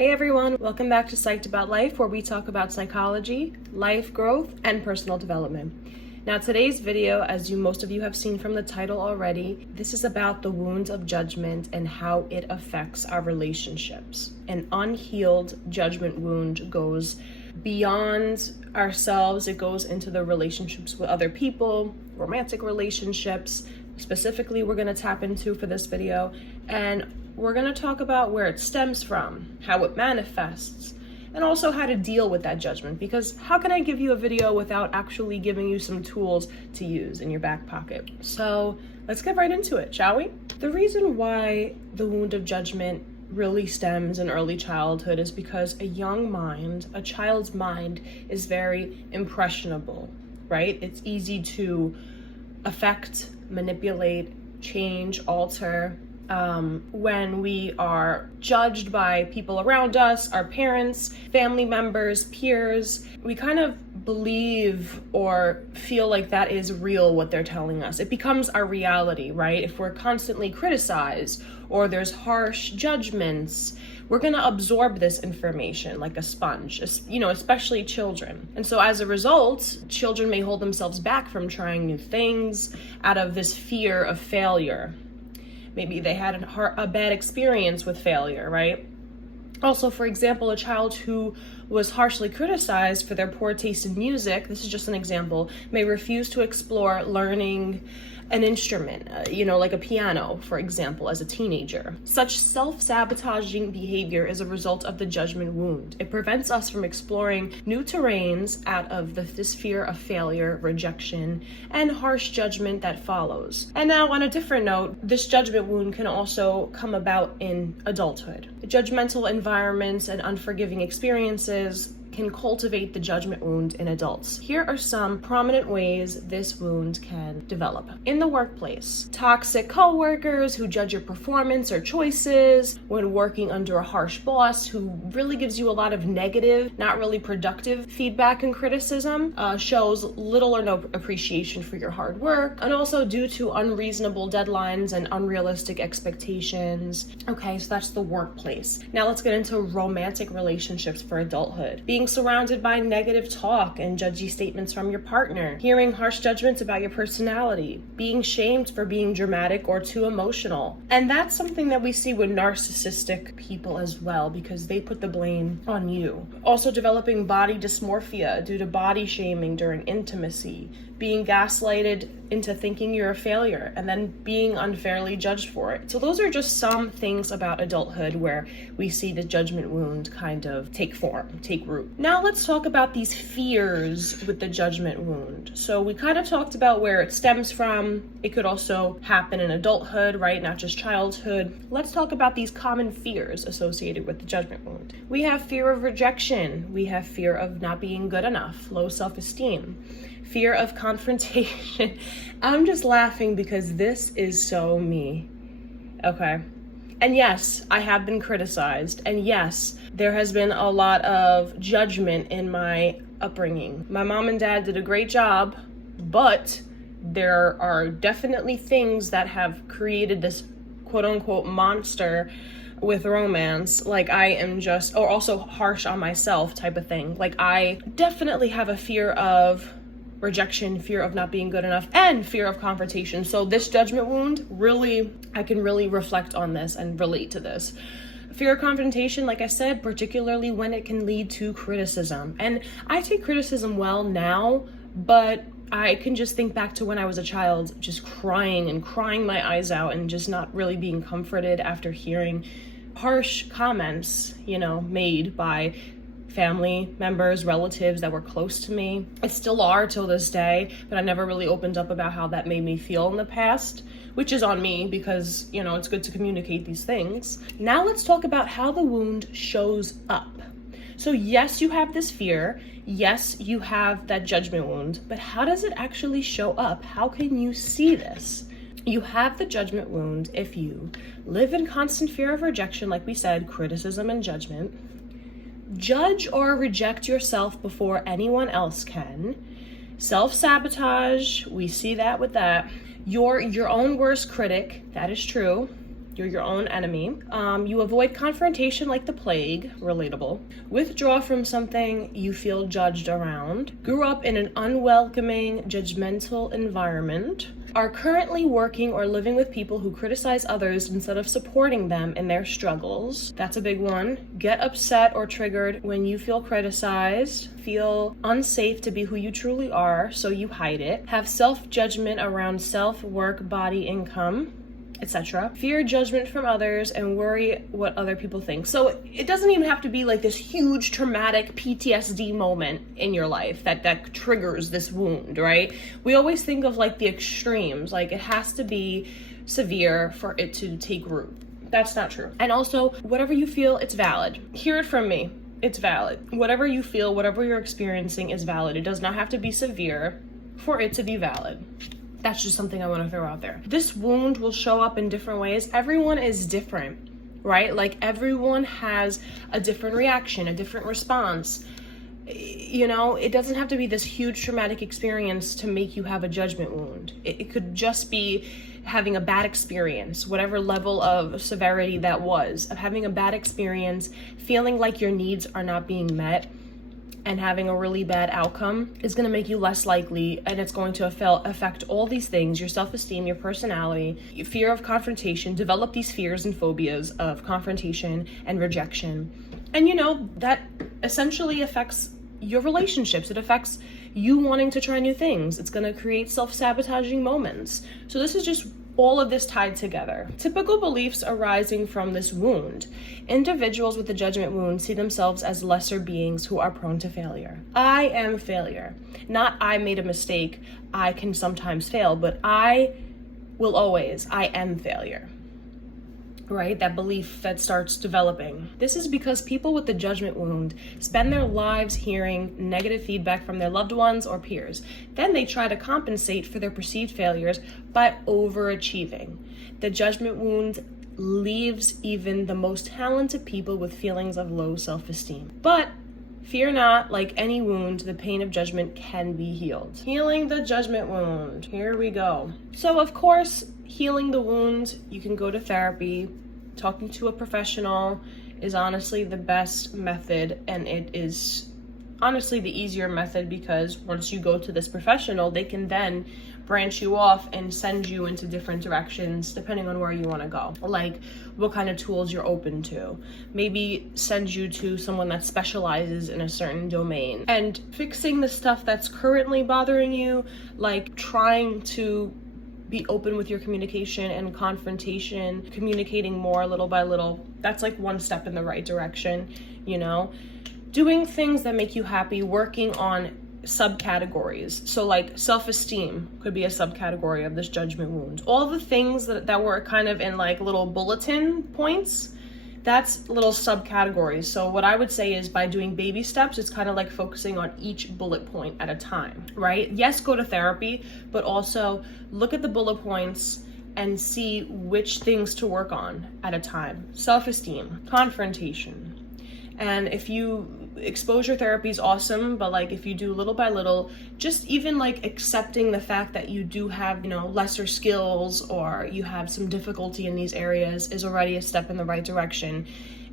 Hey everyone, welcome back to Psyched About Life, where we talk about psychology, life growth, and personal development. Now today's video, as most of you have seen from the title already, this is about the wound of judgment and how it affects our relationships. An unhealed judgment wound goes beyond ourselves. It goes into the relationships with other people, romantic relationships. Specifically, we're going to tap into for this video, and we're going to talk about where it stems from, how it manifests, and also how to deal with that judgment. Because how can I give you a video without actually giving you some tools to use in your back pocket? So let's get right into it, shall we? The reason why the wound of judgment really stems in early childhood is because a young mind, a child's mind, is very impressionable, right? It's easy to affect, manipulate, change, alter. When we are judged by people around us, our parents, family members, peers, we kind of believe or feel like that is real, what they're telling us. It becomes our reality, right? If we're constantly criticized or there's harsh judgments, we're going to absorb this information like a sponge, especially children. And so as a result, children may hold themselves back from trying new things out of this fear of failure. Maybe they had a bad experience with failure, right? Also, for example, a child who was harshly criticized for their poor taste in music, this is just an example, may refuse to explore learning an instrument, like a piano, for example, as a teenager. Such self-sabotaging behavior is a result of the judgment wound. It prevents us from exploring new terrains out of this fear of failure, rejection, and harsh judgment that follows. And now, on a different note, this judgment wound can also come about in adulthood. Judgmental environments and unforgiving experiences can cultivate the judgment wound in adults. Here are some prominent ways this wound can develop. In the workplace, toxic coworkers who judge your performance or choices, when working under a harsh boss who really gives you a lot of negative, not really productive feedback and criticism, shows little or no appreciation for your hard work, and also due to unreasonable deadlines and unrealistic expectations. Okay, so that's the workplace. Now let's get into romantic relationships for adulthood. Being surrounded by negative talk and judgy statements from your partner, hearing harsh judgments about your personality, being shamed for being dramatic or too emotional. And that's something that we see with narcissistic people as well, because they put the blame on you. Also developing body dysmorphia due to body shaming during intimacy, being gaslighted into thinking you're a failure, and then being unfairly judged for it. So those are just some things about adulthood where we see the judgment wound kind of take form, take root. Now let's talk about these fears with the judgment wound. So we kind of talked about where it stems from. It could also happen in adulthood, right? Not just childhood. Let's talk about these common fears associated with the judgment wound. We have fear of rejection. We have fear of not being good enough, low self-esteem, fear of confrontation. I'm just laughing because this is so me, okay? And yes, I have been criticized. And yes, there has been a lot of judgment in my upbringing. My mom and dad did a great job, but there are definitely things that have created this quote unquote monster with romance. Like I am just, or also harsh on myself type of thing. Like I definitely have a fear of rejection, fear of not being good enough, and fear of confrontation. So this judgment wound, really, I can really reflect on this and relate to this. Fear of confrontation, like I said, particularly when it can lead to criticism. And I take criticism well now, but I can just think back to when I was a child, just crying my eyes out and just not really being comforted after hearing harsh comments, made by family members, relatives that were close to me. I still are till this day, but I never really opened up about how that made me feel in the past, which is on me because, it's good to communicate these things. Now let's talk about how the wound shows up. So yes, you have this fear. Yes, you have that judgment wound, but how does it actually show up? How can you see this? You have the judgment wound if you live in constant fear of rejection, like we said, criticism and judgment. Judge or reject yourself before anyone else can. Self-sabotage, we see that with that. You're your own worst critic, that is true. You're your own enemy. You avoid confrontation like the plague, relatable. Withdraw from something you feel judged around. Grew up in an unwelcoming, judgmental environment. Are currently working or living with people who criticize others instead of supporting them in their struggles. That's a big one. Get upset or triggered when you feel criticized. Feel unsafe to be who you truly are, so you hide it. Have self-judgment around self, work, body, income, etc. Fear judgment from others and worry what other people think. So it doesn't even have to be like this huge traumatic PTSD moment in your life that triggers this wound, right? We always think of like the extremes, like it has to be severe for it to take root. That's not true. And also, whatever you feel, it's valid. Hear it from me. It's valid. Whatever you feel, whatever you're experiencing is valid. It does not have to be severe for it to be valid. That's just something I want to throw out there. This wound will show up in different ways. Everyone is different, right? Like everyone has a different reaction, a different response. You know, it doesn't have to be this huge traumatic experience to make you have a judgment wound. It could just be having a bad experience, whatever level of severity that was, of having a bad experience, feeling like your needs are not being met, and having a really bad outcome is going to make you less likely, and it's going to affect all these things: your self-esteem, your personality, your fear of confrontation. Develop these fears and phobias of confrontation and rejection. And you know, that essentially affects your relationships. It affects you wanting to try new things. It's going to create self-sabotaging moments. So this is just all of this tied together. Typical beliefs arising from this wound. Individuals with a judgment wound see themselves as lesser beings who are prone to failure. I am failure. Not I made a mistake, I can sometimes fail, but I am failure. Right? That belief that starts developing. This is because people with the judgment wound spend their lives hearing negative feedback from their loved ones or peers. Then they try to compensate for their perceived failures by overachieving. The judgment wound leaves even the most talented people with feelings of low self-esteem. But fear not, like any wound, the pain of judgment can be healed. Healing the judgment wound. Here we go. So of course, healing the wound, you can go to therapy. Talking to a professional is honestly the best method, and it is honestly the easier method because once you go to this professional, they can then branch you off and send you into different directions depending on where you want to go, like what kind of tools you're open to. Maybe send you to someone that specializes in a certain domain. And fixing the stuff that's currently bothering you, like trying to be open with your communication and confrontation, communicating more little by little, that's like one step in the right direction, you know? Doing things that make you happy, working on subcategories. So like self-esteem could be a subcategory of this judgment wound. All the things that were kind of in like little bulletin points, that's little subcategories. So what I would say is by doing baby steps, it's kind of like focusing on each bullet point at a time, right? Yes, go to therapy, but also look at the bullet points and see which things to work on at a time. Self-esteem, confrontation. And if you exposure therapy is awesome, but like if you do little by little, just even like accepting the fact that you do have, you know, lesser skills or you have some difficulty in these areas is already a step in the right direction.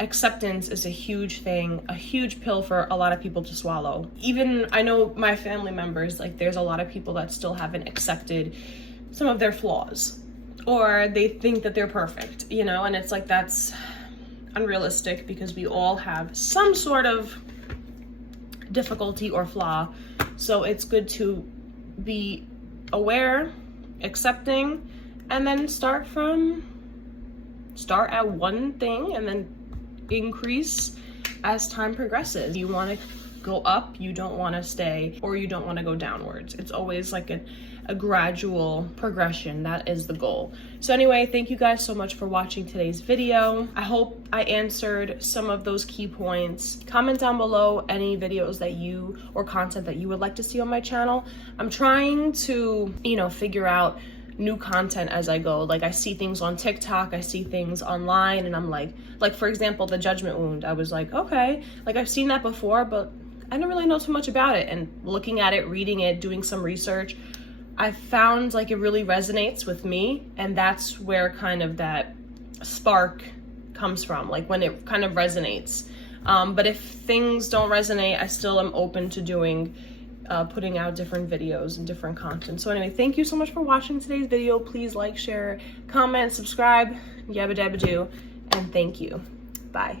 Acceptance is a huge thing, a huge pill for a lot of people to swallow. Even I know my family members, like there's a lot of people that still haven't accepted some of their flaws, or they think that they're perfect, you know, and it's like that's unrealistic because we all have some sort of difficulty or flaw. So it's good to be aware, accepting, and then start at one thing and then increase as time progresses. You want to go up, you don't want to stay, or you don't want to go downwards. It's always like a gradual progression. That is the goal. So anyway, thank you guys so much for watching today's video. I hope I answered some of those key points. Comment down below any videos that you or content that you would like to see on my channel. I'm trying to, you know, figure out new content as I go. Like I see things on TikTok, I see things online, and I'm like for example, the judgment wound. I was like, okay, like I've seen that before, but I don't really know too much about it. And looking at it, reading it, doing some research, I found like it really resonates with me, and that's where kind of that spark comes from, like when it kind of resonates. But if things don't resonate, I still am open to doing putting out different videos and different content. So anyway, thank you so much for watching today's video. Please like, share, comment, subscribe, yabba dabba do, and thank you. Bye.